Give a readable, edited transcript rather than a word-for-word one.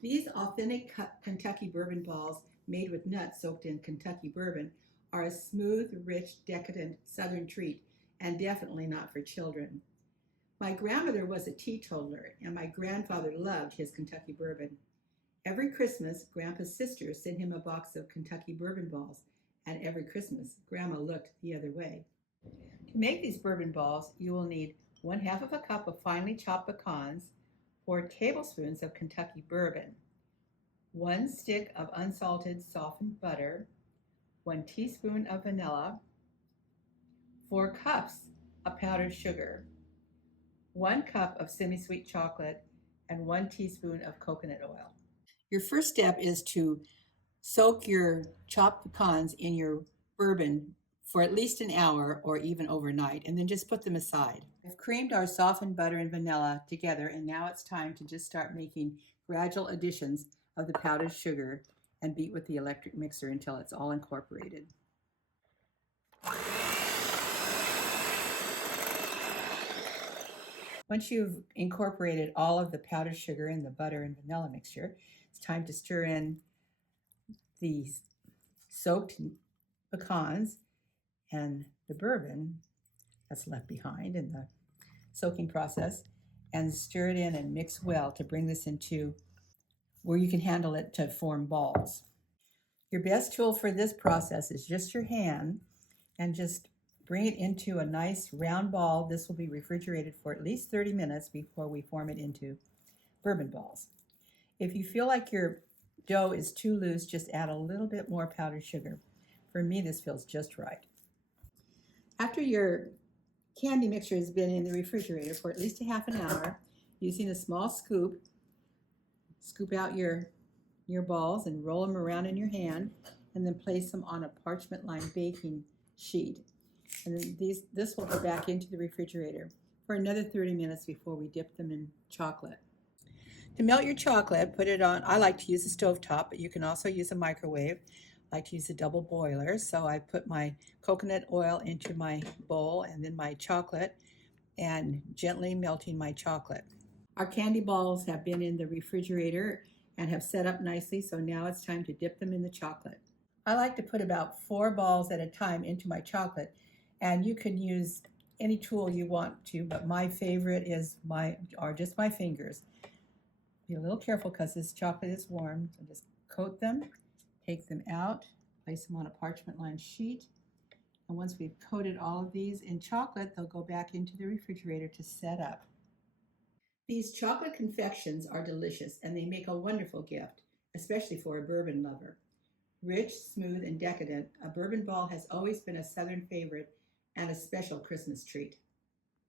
These authentic Kentucky bourbon balls made with nuts soaked in Kentucky bourbon are a smooth, rich, decadent Southern treat and definitely not for children. My grandmother was a teetotaler and my grandfather loved his Kentucky bourbon. Every Christmas, Grandpa's sister sent him a box of Kentucky bourbon balls, and every Christmas, Grandma looked the other way. To make these bourbon balls, you will need 1/2 of a cup of finely chopped pecans, 4 tablespoons of Kentucky bourbon, 1 stick of unsalted softened butter, 1 teaspoon of vanilla, 4 cups of powdered sugar, 1 cup of semi-sweet chocolate, and 1 teaspoon of coconut oil. Your first step is to soak your chopped pecans in your bourbon for at least an hour or even overnight, and then just put them aside. I've creamed our softened butter and vanilla together, and now it's time to just start making gradual additions of the powdered sugar and beat with the electric mixer until it's all incorporated. Once you've incorporated all of the powdered sugar and the butter and vanilla mixture, it's time to stir in the soaked pecans and the bourbon that's left behind in the soaking process, and stir it in and mix well to bring this into where you can handle it to form balls. Your best tool for this process is just your hand, and just bring it into a nice round ball. This will be refrigerated for at least 30 minutes before we form it into bourbon balls. If you feel like your dough is too loose, just add a little bit more powdered sugar. For me, this feels just right. After your candy mixture has been in the refrigerator for at least a half an hour, using a small scoop, scoop out your balls and roll them around in your hand, and then place them on a parchment-lined baking sheet. And then this will go back into the refrigerator for another 30 minutes before we dip them in chocolate. To melt your chocolate, put it on, I like to use a stovetop, but you can also use a microwave. I like to use a double boiler, so I put my coconut oil into my bowl and then my chocolate, and gently melting my chocolate. Our candy balls have been in the refrigerator and have set up nicely, so now it's time to dip them in the chocolate. I like to put about 4 balls at a time into my chocolate, and you can use any tool you want to, but my favorite are just my fingers. Be a little careful because this chocolate is warm, so just coat them, take them out, place them on a parchment-lined sheet, and once we've coated all of these in chocolate, they'll go back into the refrigerator to set up. These chocolate confections are delicious, and they make a wonderful gift, especially for a bourbon lover. Rich, smooth, and decadent, a bourbon ball has always been a Southern favorite and a special Christmas treat.